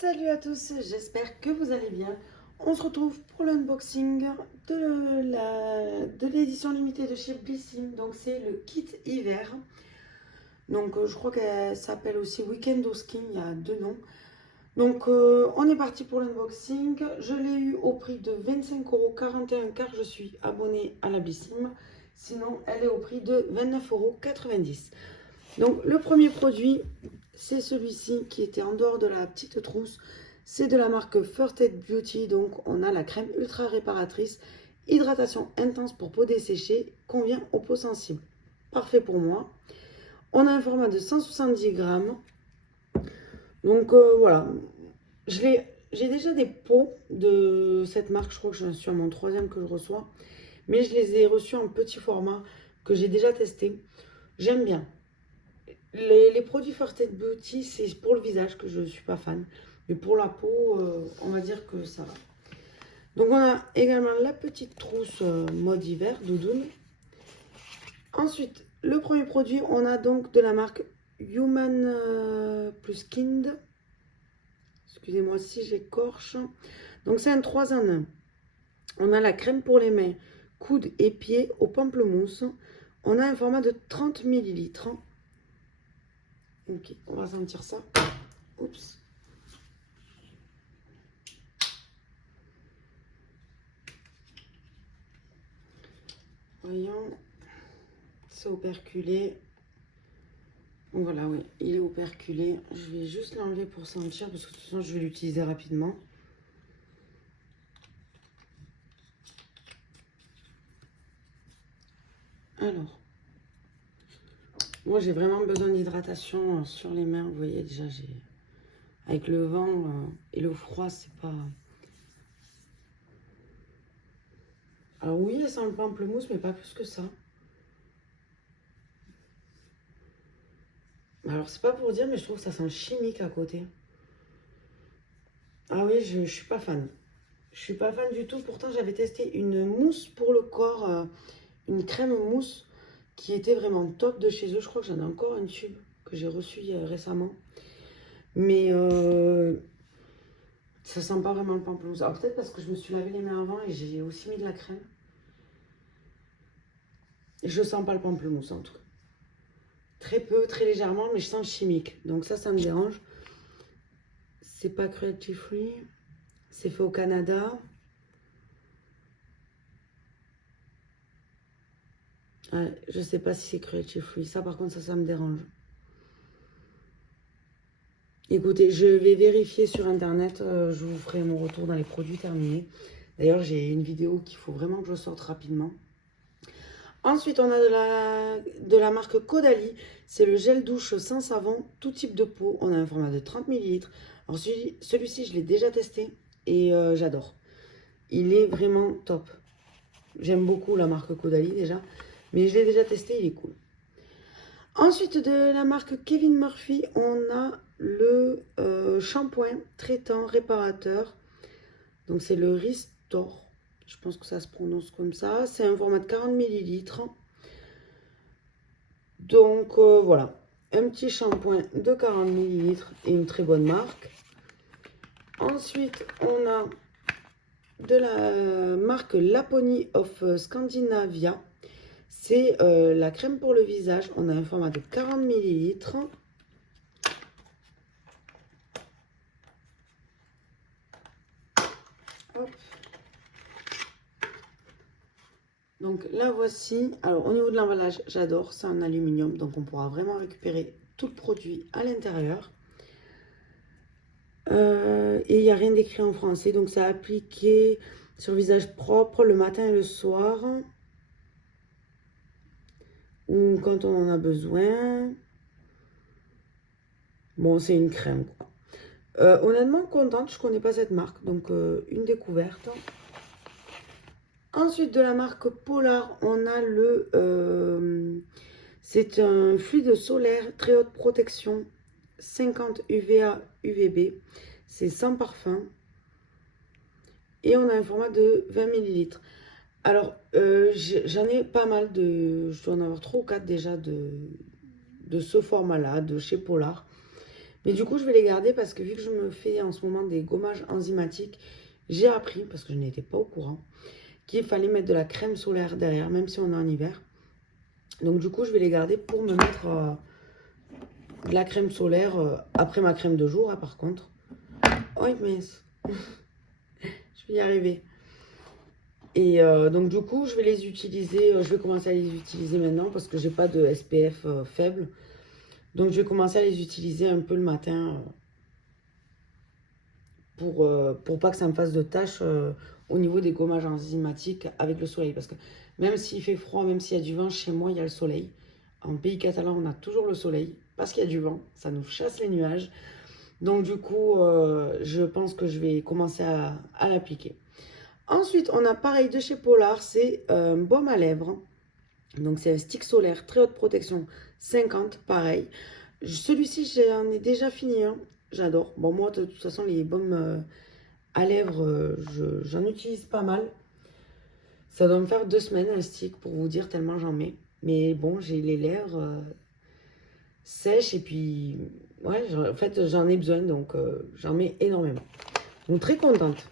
Salut à tous, j'espère que vous allez bien. On se retrouve pour l'unboxing de l'édition limitée de chez Blissim. Donc c'est le kit hiver. Donc je crois qu'elle s'appelle aussi Weekend au Ski, il y a deux noms. Donc on est parti pour l'unboxing. Je l'ai eu au prix de 25,41 € car je suis abonnée à la Blissim. Sinon elle est au prix de 29,90 €. Donc le premier produit, c'est celui-ci qui était en dehors de la petite trousse. C'est de la marque First Aid Beauty. Donc on a la crème ultra réparatrice, hydratation intense pour peau desséchée, convient aux peaux sensibles. Parfait pour moi. On a un format de 170 grammes. Donc voilà, j'ai déjà des pots de cette marque. Je crois que j'en suis à mon troisième que je reçois. Mais je les ai reçus en petit format que j'ai déjà testé. J'aime bien. Les produits First Aid Beauty, c'est pour le visage que je ne suis pas fan. Mais pour la peau, on va dire que ça va. Donc on a également la petite trousse mode hiver, doudoune. Ensuite, le premier produit, on a donc de la marque Human plus Kind. Excusez-moi si j'écorche. Donc c'est un 3 en 1. On a la crème pour les mains, coudes et pieds au pamplemousse. On a un format de 30 ml. Ok, on va sentir ça. Oups. Voyons. C'est operculé. Donc voilà, oui, il est operculé. Je vais juste l'enlever pour sentir parce que de toute façon, je vais l'utiliser rapidement. Alors, moi j'ai vraiment besoin d'hydratation sur les mains. Vous voyez déjà, avec le vent et le froid, c'est pas... Alors oui, elle sent le pamplemousse, mais pas plus que ça. Alors c'est pas pour dire, mais je trouve que ça sent chimique à côté. Ah oui, je suis pas fan. Je suis pas fan du tout. Pourtant, j'avais testé une mousse pour le corps, une crème mousse qui était vraiment top de chez eux. Je crois que j'en ai encore un tube que j'ai reçu récemment. Mais ça sent pas vraiment le pamplemousse. Alors peut-être parce que je me suis lavé les mains avant et j'ai aussi mis de la crème. Et je sens pas le pamplemousse en tout cas. Très peu, très légèrement, mais je sens chimique. Donc ça me dérange. C'est pas cruelty free. C'est fait au Canada. Je sais pas si c'est cruelty free. Ça par contre, ça me dérange. Écoutez, je vais vérifier sur internet. Je vous ferai mon retour dans les produits terminés. D'ailleurs, j'ai une vidéo qu'il faut vraiment que je sorte rapidement. Ensuite, on a de la marque Caudalie. C'est le gel douche sans savon, tout type de peau. On a un format de 30 ml. Alors celui-ci, je l'ai déjà testé et j'adore. Il est vraiment top. J'aime beaucoup la marque Caudalie déjà, mais je l'ai déjà testé, il est cool. Ensuite, de la marque Kevin Murphy, on a le shampoing traitant réparateur. Donc c'est le Restore. Je pense que ça se prononce comme ça. C'est un format de 40 ml. Donc voilà, un petit shampoing de 40 ml et une très bonne marque. Ensuite, on a de la marque Laponi of Scandinavia. C'est la crème pour le visage. On a un format de 40 ml. Hop. Donc la voici. Alors au niveau de l'emballage, j'adore. C'est en aluminium. Donc on pourra vraiment récupérer tout le produit à l'intérieur. Et il n'y a rien d'écrit en français. Donc c'est appliqué sur visage propre le matin et le soir. Ou quand on en a besoin. Bon, c'est une crème, quoi. Honnêtement, contente. Je ne connais pas cette marque. Donc une découverte. Ensuite, de la marque Polar, on a le... c'est un fluide solaire très haute protection, 50 UVA UVB. C'est sans parfum. Et on a un format de 20 ml. Alors, j'en ai pas mal de... Je dois en avoir 3 ou 4 déjà de ce format-là, de chez Polar. Mais du coup, je vais les garder parce que vu que je me fais en ce moment des gommages enzymatiques, j'ai appris, parce que je n'étais pas au courant, qu'il fallait mettre de la crème solaire derrière, même si on est en hiver. Donc du coup, je vais les garder pour me mettre de la crème solaire après ma crème de jour, hein, par contre. Oh, mince. Je vais y arriver. Et donc du coup, je vais les utiliser, je vais commencer à les utiliser maintenant parce que j'ai pas de SPF faible. Donc je vais commencer à les utiliser un peu le matin pour pas que ça me fasse de taches au niveau des gommages enzymatiques avec le soleil. Parce que même s'il fait froid, même s'il y a du vent, chez moi, il y a le soleil. En pays catalan, on a toujours le soleil parce qu'il y a du vent. Ça nous chasse les nuages. Donc du coup, je pense que je vais commencer à l'appliquer. Ensuite, on a pareil de chez Polar, c'est un baume à lèvres. Donc c'est un stick solaire, très haute protection, 50, pareil. Celui-ci, j'en ai déjà fini un. J'adore. Bon, moi, de toute façon, les baumes à lèvres, j'en utilise pas mal. Ça doit me faire 2 semaines un stick pour vous dire tellement j'en mets. Mais bon, j'ai les lèvres sèches et puis, ouais, en fait, j'en ai besoin, donc j'en mets énormément. Donc très contente.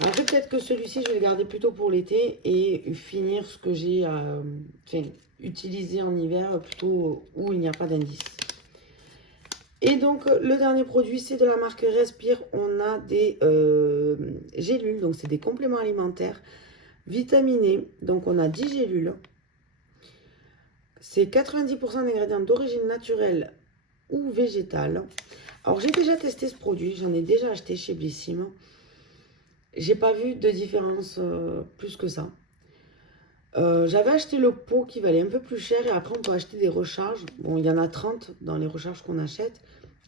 Après, peut-être que celui-ci, je vais le garder plutôt pour l'été et finir ce que j'ai utilisé en hiver plutôt où il n'y a pas d'indice. Et donc, le dernier produit, c'est de la marque Respire. On a des gélules, donc c'est des compléments alimentaires vitaminés. Donc, on a 10 gélules. C'est 90% d'ingrédients d'origine naturelle ou végétale. Alors, j'ai déjà testé ce produit. J'en ai déjà acheté chez Blissim. J'ai pas vu de différence plus que ça. J'avais acheté le pot qui valait un peu plus cher et après on peut acheter des recharges. Bon, il y en a 30 dans les recharges qu'on achète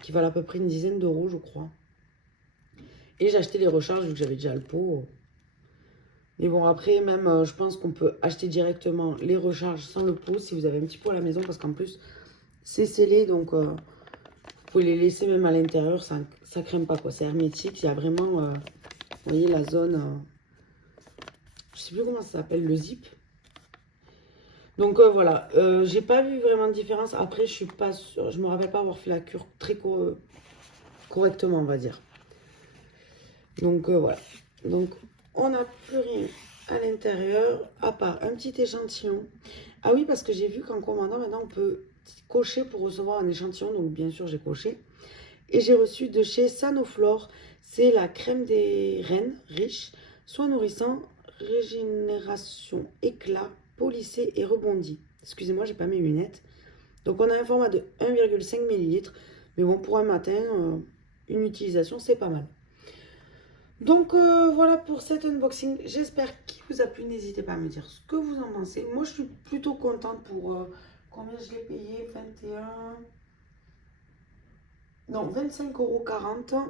qui valent à peu près une dizaine d'euros, je crois. Et j'ai acheté les recharges vu que j'avais déjà le pot. Mais bon, après, même, je pense qu'on peut acheter directement les recharges sans le pot si vous avez un petit pot à la maison parce qu'en plus, c'est scellé donc vous pouvez les laisser même à l'intérieur, ça crème pas quoi. C'est hermétique, il y a vraiment, vous voyez la zone, je sais plus comment ça s'appelle, le zip. Donc voilà, j'ai pas vu vraiment de différence. Après, je suis pas sûre, je me rappelle pas avoir fait la cure très correctement, on va dire. Donc voilà. Donc on n'a plus rien à l'intérieur, à part un petit échantillon. Ah oui, parce que j'ai vu qu'en commandant, maintenant, on peut cocher pour recevoir un échantillon. Donc bien sûr, j'ai coché. Et j'ai reçu de chez Sanoflore, c'est la crème des reines, riche, soin nourrissant, régénération, éclat, polissé et rebondi. Excusez-moi, j'ai pas mes lunettes. Donc on a un format de 1,5 ml. Mais bon, pour un matin, une utilisation, c'est pas mal. Donc voilà pour cet unboxing. J'espère qu'il vous a plu. N'hésitez pas à me dire ce que vous en pensez. Moi, je suis plutôt contente pour combien je l'ai payé, 21... Non, 25,40 €.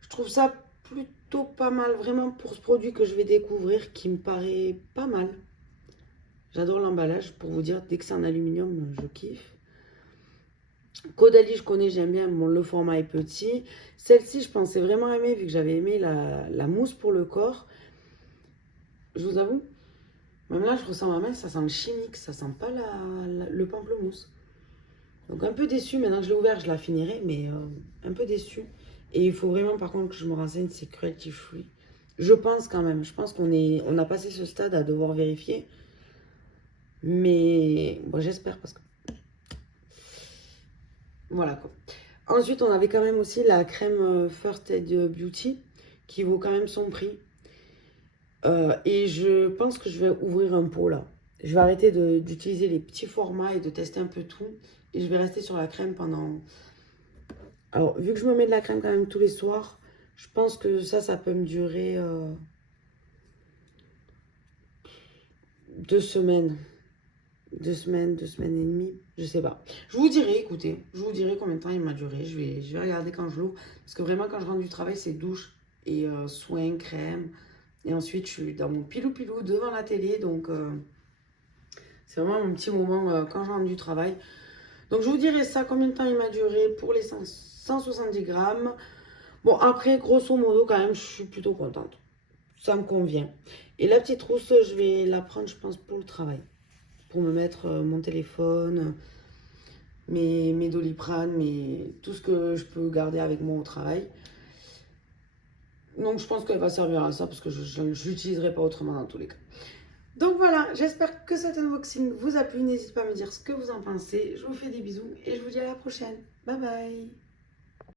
Je trouve ça plutôt pas mal, vraiment, pour ce produit que je vais découvrir, qui me paraît pas mal. J'adore l'emballage, pour vous dire, dès que c'est en aluminium, je kiffe. Caudalie, je connais, j'aime bien, bon, le format est petit. Celle-ci, je pensais vraiment aimer, vu que j'avais aimé la mousse pour le corps. Je vous avoue, même là, je ressens ma main, ça sent le chimique, ça sent pas le pamplemousse. Donc un peu déçu, maintenant que je l'ai ouvert, je la finirai, mais un peu déçu. Et il faut vraiment, par contre, que je me renseigne, c'est cruelty free. Je pense quand même, je pense on a passé ce stade à devoir vérifier. Mais bon, j'espère parce que... Voilà quoi. Ensuite, on avait quand même aussi la crème First Aid Beauty qui vaut quand même son prix. Et je pense que je vais ouvrir un pot là. Je vais arrêter d'utiliser les petits formats et de tester un peu tout. Et je vais rester sur la crème pendant... Alors, vu que je me mets de la crème quand même tous les soirs, je pense que ça peut me durer 2 semaines. 2 semaines, 2 semaines et demie, je sais pas. Je vous dirai, écoutez, je vous dirai combien de temps il m'a duré. Je vais regarder quand je l'ouvre. Parce que vraiment, quand je rentre du travail, c'est douche et soin, crème. Et ensuite, je suis dans mon pilou-pilou devant la télé. Donc, c'est vraiment mon petit moment quand je rentre du travail. Donc, je vous dirai ça, combien de temps il m'a duré pour les 170 grammes. Bon, après, grosso modo, quand même, je suis plutôt contente. Ça me convient. Et la petite trousse, je vais la prendre, je pense, pour le travail. Pour me mettre mon téléphone. mes Doliprane, tout ce que je peux garder avec moi au travail. Donc je pense qu'elle va servir à ça parce que je ne l'utiliserai pas autrement dans tous les cas. Donc voilà, j'espère que cet unboxing vous a plu. N'hésitez pas à me dire ce que vous en pensez. Je vous fais des bisous et je vous dis à la prochaine. Bye bye.